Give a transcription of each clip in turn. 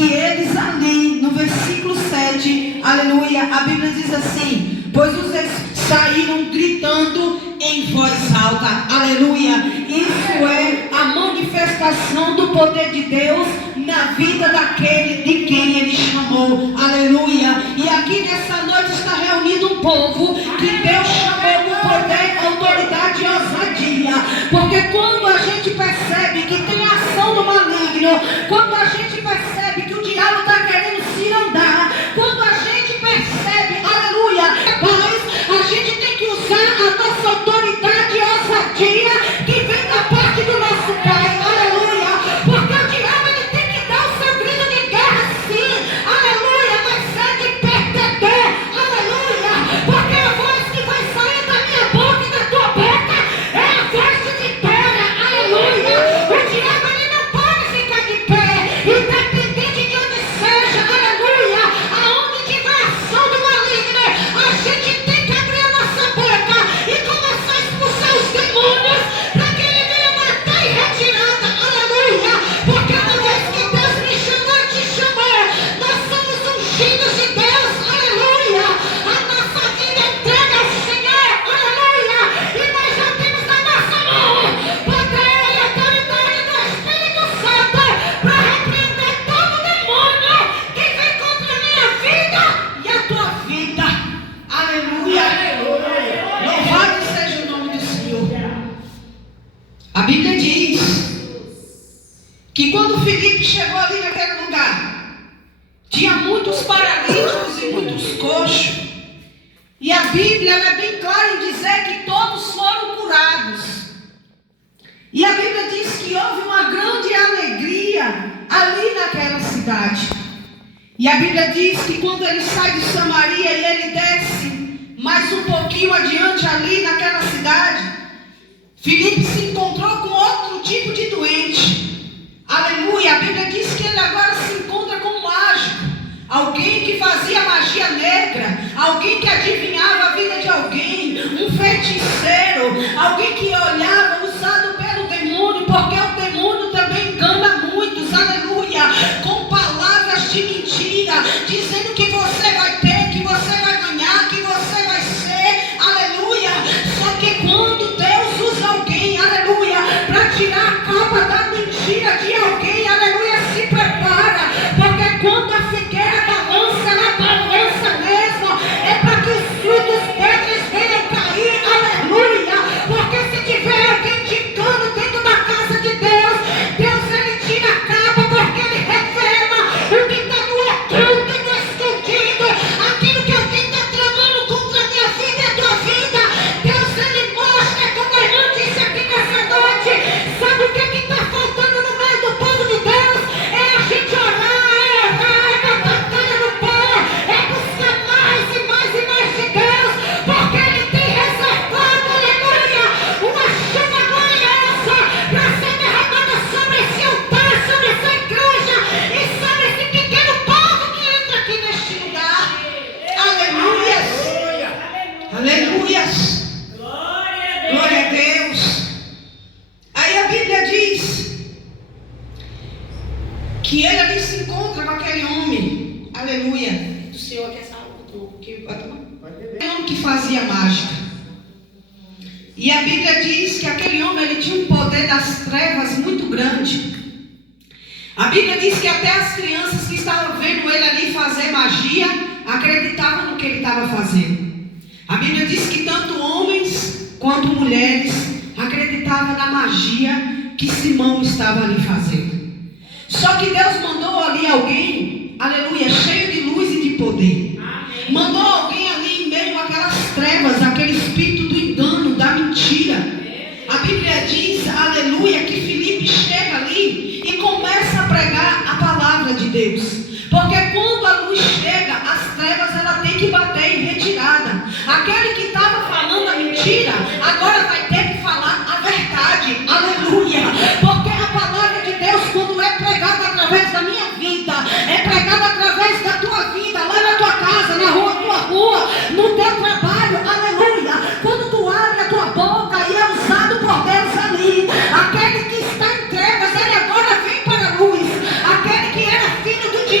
que eles ali, no versículo 7, aleluia, a Bíblia diz assim: pois os saíram gritando em voz alta, aleluia. Isso é a manifestação do poder de Deus na vida daquele de quem Ele chamou, aleluia. E aqui nessa noite está reunido um povo que Deus chamou com poder, autoridade e ousadia, porque quando a gente percebe que tem ação do maligno, quando a gente percebe que o diabo está querendo se andar, quando a gente percebe, aleluia, a gente tem que usar a nossa autoridade e ousadia que vem da parte do nosso Pai, aleluia, porque o diabo ele tem que dar o seu grito de guerra sim, aleluia, mas é de perder, aleluia, porque a voz que vai sair da minha boca e da tua boca é a voz de vitória, aleluia. O diabo ele não pode ficar de pé, independente de onde seja, aleluia, aonde tiver ação do maligno, a gente tem que abrir a nossa boca e começar a expulsar os demônios para que ele venha matar em retirada, aleluia, porque uma vez que Deus me chamou e te chamou, nós somos ungidos de Deus, aleluia, a nossa vida entrega ao Senhor, aleluia, e nós já temos na nossa mão poder e autoridade do Espírito Santo para repreender todo demônio que vem contra a minha vida e a tua vida, aleluia. Louvado seja o nome do Senhor. A Bíblia diz que quando Filipe chegou ali naquele lugar, tinha muitos paralíticos e muitos coxos, e a Bíblia ela é bem clara em dizer que todos foram curados. E a Bíblia diz que houve uma grande alegria ali naquela cidade. E a Bíblia diz que quando ele sai de Samaria e ele desce mais um pouquinho adiante ali naquela cidade, Filipe se encontrou com outro tipo de doente. Aleluia. A Bíblia diz que ele agora se encontra com um mágico, alguém que fazia magia negra, alguém que adivinhava a vida de alguém, um feiticeiro, alguém que olhava usado pelo demônio, porque o demônio também engana muitos, aleluia, com palavras de mentira, dizendo que você vai ter, que você vai ganhar, que você vai ser, aleluia. Só que quando Deus usa alguém, aleluia, para tirar a capa da mentira de alguém, aleluia, se prepara, porque quando a figueira balança, ela balança mesmo, é para que os frutos verdes venham cair, aleluia, porque se tiver alguém te engano dentro da casa de Deus, Deus ele tira a capa, porque ele revela o que está no oculto e no escondido, aquilo que alguém está tramando contra a minha vida e a tua vida, Deus ele mostra, como a irmã disse aqui nessa noite. Sabe o que está faltando no meio do povo de Deus? É a gente orar, é botar a cara no pé, é buscar mais e mais e mais de Deus, porque ele tem reservado, aleluia, uma chama gloriosa para ser derramada sobre esse altar, sobre essa igreja e sobre esse pequeno povo que entra aqui neste lugar. Aleluias, aleluias, glória a Deus. Aí a Bíblia diz que ele ali se encontra com aquele homem, aleluia, do Senhor, que essa água que vai tomar, aquele homem que fazia mágica. E a Bíblia diz que aquele homem ele tinha um poder das trevas muito grande. A Bíblia diz que até as crianças que estavam vendo ele ali fazer magia acreditavam no que ele estava fazendo. A Bíblia diz que tanto homens quanto mulheres acreditavam na magia que Simão estava ali fazendo. Só que Deus mandou ali alguém, aleluia, cheio de luz e de poder. Mandou alguém ali em meio àquelas trevas, aquele espírito do engano, da mentira. A Bíblia diz, aleluia, que Filipe chega ali e começa a pregar a palavra de Deus. Porque quando a luz chega, as trevas ela tem que bater em retirada. Aquele que estava falando a mentira, agora vai ter que falar a verdade. Aleluia. Porque a palavra de Deus, quando é pregada através da minha vida, é pregada através da tua vida, lá na tua casa, na rua, tua rua, no teu trabalho. Aleluia. Quando tu abre a tua boca e é usado por Deus ali, aquele que está em trevas, ele agora vem para a luz. Aquele que era filho do diabo,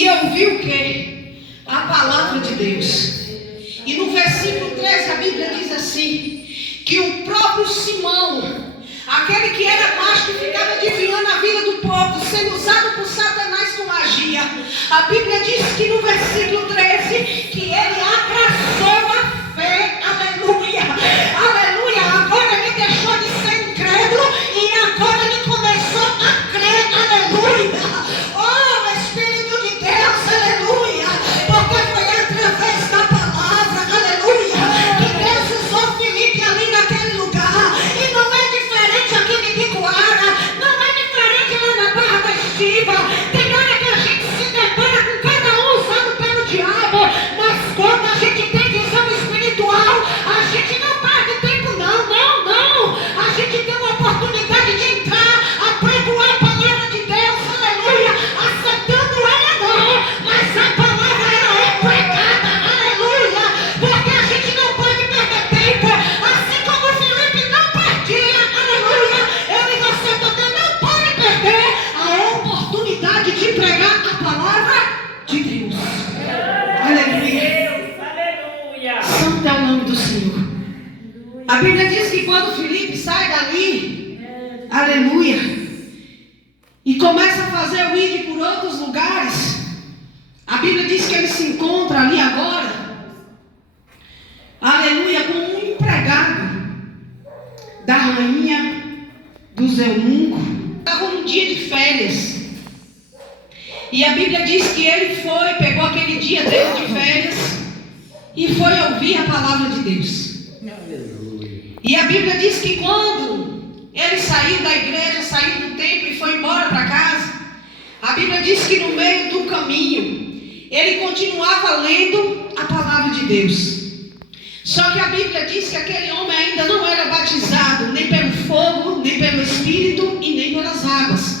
e ouvi o quê? A palavra de Deus. E no versículo 13 a Bíblia diz assim, que o próprio Simão, aquele que era macho, que ficava desviando a vida do povo, sendo usado por Satanás com magia, a Bíblia diz que no versículo 13, que ele abraçou a fé, aleluia, aleluia, agora ele deixou de ser incrédulo, e agora ele começou a crer, aleluia, oh Espírito de Deus, aleluia, porque foi através da palavra, aleluia, que Deus usou Filipe ali naquele lugar, e não é diferente aqui em Ibicoara, não é diferente lá na Barra da Estiva. Tem hora que a gente se depara com cada um usado pelo diabo, mas quando a gente tem visão espiritual, a gente não perde tempo não, não, não. A gente tem uma oportunidade de entrar, apregoar a palavra de Deus, aleluia, aceitando ela não, mas a palavra ela é pregada, aleluia, porque a gente não pode perder tempo, assim como Filipe não perdia, aleluia, eu e você também não pode perder a oportunidade de pregar a palavra de Deus. Aleluia. Santo é o nome do Senhor. A Bíblia diz que quando Filipe sai dali, aleluia, e começa a fazer o ir por outros lugares, a Bíblia diz que ele se encontra ali agora, aleluia, com um empregado da rainha dos eunucos. Estava um dia de férias. E a Bíblia diz que ele foi, pegou aquele dia dele de férias e foi ouvir a palavra de Deus. E a Bíblia diz que quando ele saiu da igreja, saiu do templo e foi embora para casa, a Bíblia diz que no meio do caminho ele continuava lendo a palavra de Deus. Só que a Bíblia diz que aquele homem ainda não era batizado nem pelo fogo, nem pelo Espírito e nem pelas águas.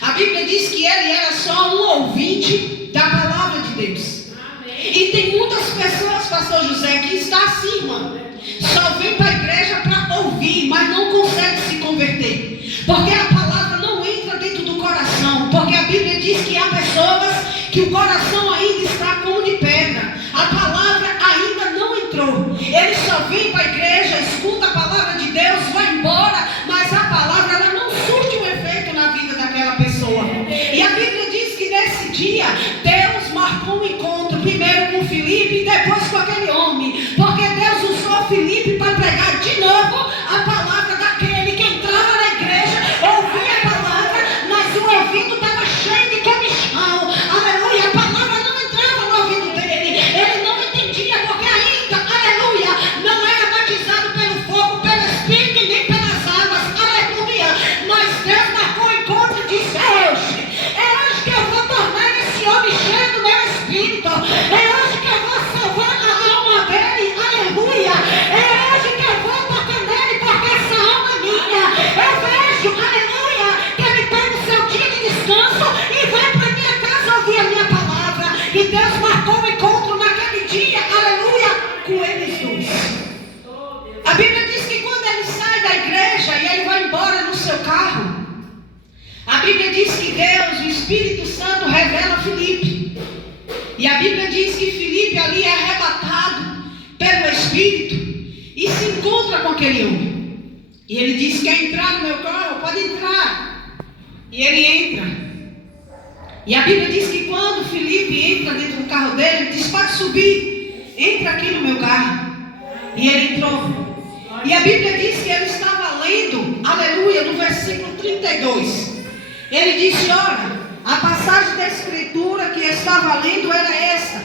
A Bíblia diz que ele era só um ouvinte da palavra de Deus. E tem muitas pessoas, pastor José, que está assim, irmão. Só vem para a igreja para ouvir, mas não consegue se converter. Porque a palavra não entra dentro do coração. Porque a Bíblia diz que há pessoas que o coração ainda está como de pedra. A palavra ainda não entrou. Ele só vem para a igreja, escuta a palavra de Deus, vai embora, mas a palavra ela não surte um efeito na vida daquela pessoa. E a Bíblia diz que nesse dia Deus marcou um encontro, primeiro com Filipe e depois com aquele homem, porque Deus usou Filipe para pregar de novo a palavra daquele que entrava na igreja, ouvia a palavra, mas o ouvido estava cheio de comichão, aleluia, a palavra não entrava no ouvido dele, ele não entendia, porque ainda, aleluia, não era batizado pelo fogo, pelo Espírito e nem pelas águas, aleluia, mas Deus marcou o encontro e disse: é hoje que eu vou tornar esse homem cheio do meu Espírito, é hoje que eu vou salvar a alma dele, aleluia, é hoje que eu vou tocar nele, porque essa alma é minha. Eu vejo, aleluia, que ele pega o seu dia de descanso e vai para minha casa ouvir a minha palavra. E Deus marcou um encontro naquele dia, aleluia, com eles dois. A Bíblia diz que quando ele sai da igreja e ele vai embora no seu carro, a Bíblia diz que Deus, o Espírito Santo, revela a Filipe. E a Bíblia diz que Filipe ali é arrebatado pelo Espírito e se encontra com aquele homem. E ele diz: quer entrar no meu carro? Pode entrar. E ele entra. E a Bíblia diz que quando Filipe entra dentro do carro dele, ele diz: pode subir, entra aqui no meu carro. E ele entrou. E a Bíblia diz que ele estava lendo, aleluia, no versículo 32. Ele disse: ora, a passagem da Escritura que eu estava lendo era esta: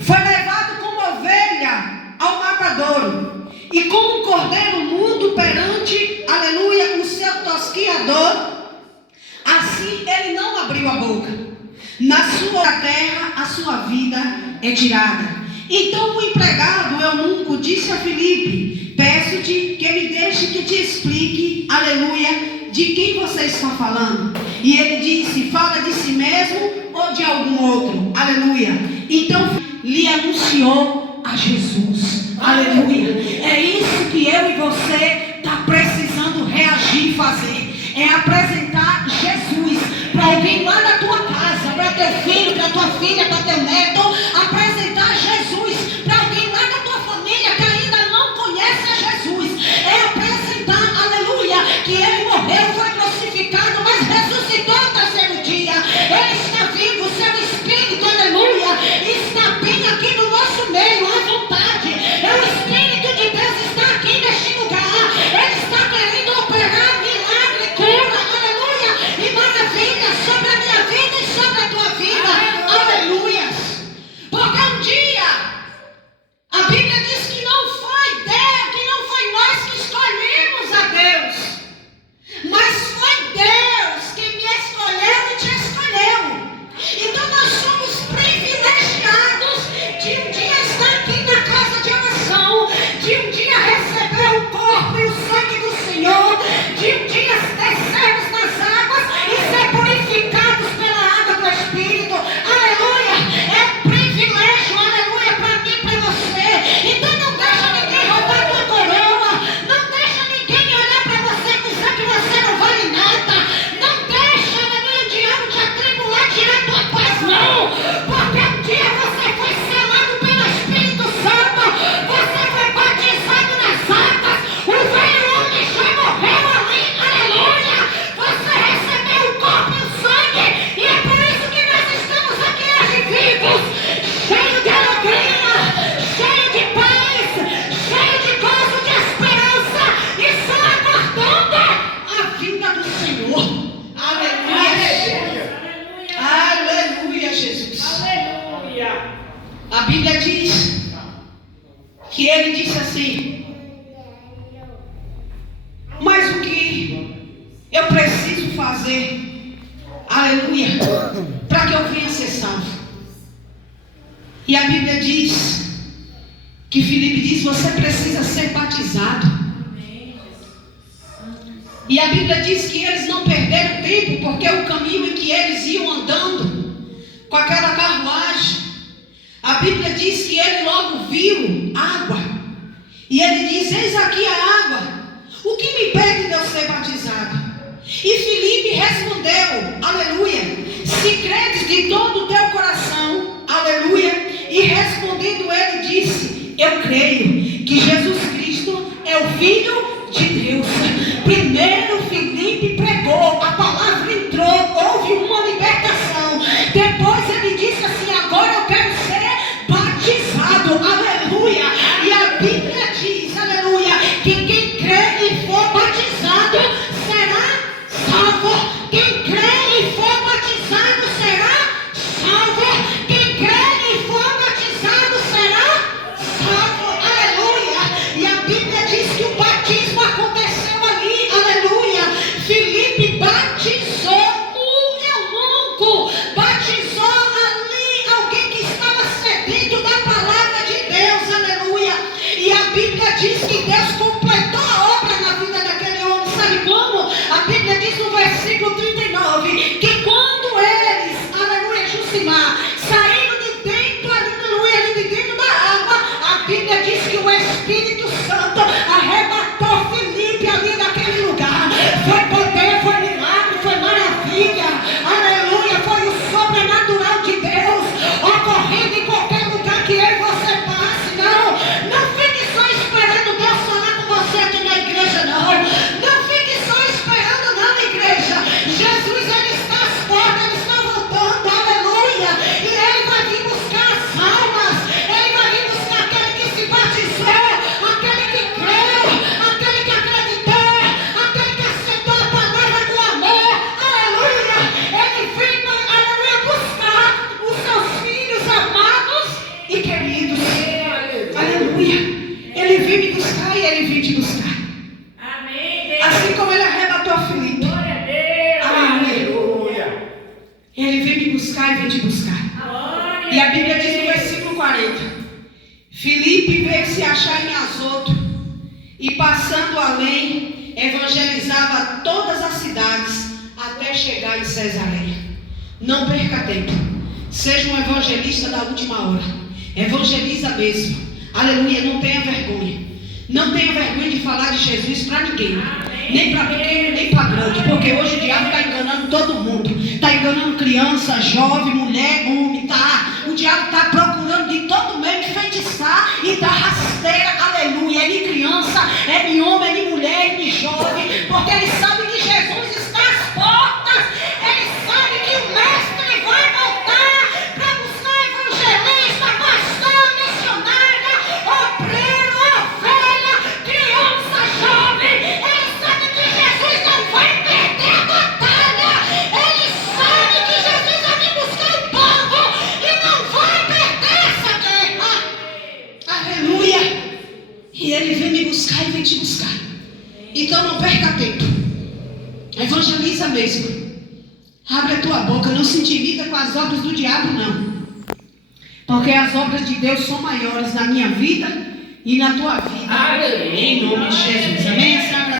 foi levado como ovelha ao matadouro, e como um cordeiro mudo perante, aleluia, o seu tosquiador, assim ele não abriu a boca. Na sua terra a sua vida é tirada. Então o empregado, o eunuco, disse a Filipe: peço-te que me deixe que te explique, aleluia, de quem você está falando. E ele disse: fala de si mesmo ou de algum outro, aleluia. Então lhe anunciou a Jesus, aleluia. É isso que eu e você está precisando reagir e fazer. É apresentar Jesus para alguém lá na tua casa, para teu filho, para tua filha, para teu neto, apresentar Jesus para alguém lá da tua família que ainda não conhece a Jesus. É apresentar, aleluia, que ele morreu, foi crucificado, mas ressuscitou no terceiro dia. Ele está vivo, seu Espírito, aleluia, está bem aqui no nosso meio, à vontade. O Espírito de Deus está aqui neste lugar. Ele está querendo operar milagre, cura, aleluia, e maravilha sobre a minha vida e sobre a tua vida, aleluia. Porque um dia a Bíblia diz que não foi Deus, que não foi nós que escolhemos a Deus, mas foi Deus que me escolheu e te escolheu. Então nós somos privilegiados de um dia estar aqui na casa de oração, de um dia receber o corpo e o sangue do Senhor, de um dia descermos nas águas e ser purificados pela água do Espírito. Aleluia! É privilégio, aleluia, para mim e para você. Então não deixa ninguém roubar tua coroa, não deixa ninguém olhar para você e dizer que você não vale nada, não deixa, aleluia, o diabo te atribular, tirar tua paz, não, porque um dia você foi selado pelo Espírito Santo, você foi batizado nas águas, o velho homem já morreu ali, aleluia, você recebeu o corpo e o sangue, e é por isso que nós estamos aqui hoje vivos, cheio de alegria, cheio de paz, cheio de gozo, de esperança, e só aguardando a vinda do Senhor. Aleluia. Aleluia, Jesus. Aleluia. A Bíblia diz que ele disse assim: mas o que eu preciso fazer, aleluia, para que eu venha ser salvo? E a Bíblia diz que Filipe diz: você precisa ser batizado. E a Bíblia diz que eles não perderam tempo, porque o caminho em que eles iam andando com aquela carruagem, a Bíblia diz que ele logo viu água. E ele diz: eis aqui a água, o que me impede de eu ser batizado? E Filipe respondeu, aleluia, se credes de todo o teu coração, aleluia, e respondendo ele disse: eu creio que Jesus Cristo é o Filho de Deus. Primeiro Filipe pregou, a palavra entrou, houve uma libertação. Depois ele disse assim: agora eu quero ser batizado, aleluia. E a Bíblia diz, aleluia, que quem crê e for batizado será salvo. Quem crê e for batizado será salvo. Quem crê e for batizado será salvo, aleluia. E a Bíblia diz que o batismo aconteceu ali, aleluia. Filipe batizou o eunuco, batizou ali alguém que estava sedento da palavra de Deus, aleluia. E a Bíblia diz que Deus completou a obra na vida daquele homem. Sabe como? A Bíblia diz no versículo 39 que quando eles, aleluia, Jucimar, saíram de dentro, aleluia, ali de dentro da água, a Bíblia diz que o Espírito Santo arrebatou Filipe ali naquele lugar. Foi poder, foi milagre, foi maravilha, aleluia, foi o sobrenatural de Deus ocorrendo em qualquer lugar que eu e você passe. Não fique só esperando Deus falar com você aqui na igreja, não fique só esperando, não, igreja. Jesus, ele está às portas, ele está voltando, aleluia, e ele vai vir buscar as almas, ele vai vir buscar aquele que se batizou, aquele que creu, aquele que acreditou, aquele que aceitou a palavra do amor, aleluia. Ele vem, aleluia, buscar os seus filhos amados e queridos, aleluia. Ele vem me buscar e ele vem te buscar, Amém, Deus. assim como ele arrebatou Filipe. Glória a Deus. Aleluia. Ele vem me buscar e vem te buscar. Glória E a Bíblia diz no versículo 40: Filipe veio se achar em Azoto e passando além evangelizava todas as cidades até chegar em Cesareia. Não perca tempo, seja um evangelista da última hora, evangeliza mesmo, aleluia. Não tenha vergonha, não tenha vergonha de falar de Jesus para ninguém, nem para pequeno nem para grande, porque hoje o diabo está enganando todo mundo. está enganando criança, jovem, mulher, homem, tá? O diabo está procurando de todo meio enfeitiçar e dar rasteira, aleluia. É de criança, é de homem, é de mulher, é de jovem, porque ele sabe que Jesus está às portas, ele sabe que o mestre vai voltar para buscar evangelista, pastor, missionária, obreiro, ovelha, criança, jovem. Ele sabe que Jesus não vai perder a batalha. Ele sabe que Jesus vai vir buscar o povo e não vai perder essa guerra. Aleluia. E ele vem me buscar e vem te buscar. Então não perca tempo. Evangeliza mesmo. Abre a tua boca. Não se intimida com as obras do diabo, não. Porque as obras de Deus são maiores na minha vida e na tua vida. Aleluia. Em nome de Jesus. Amém?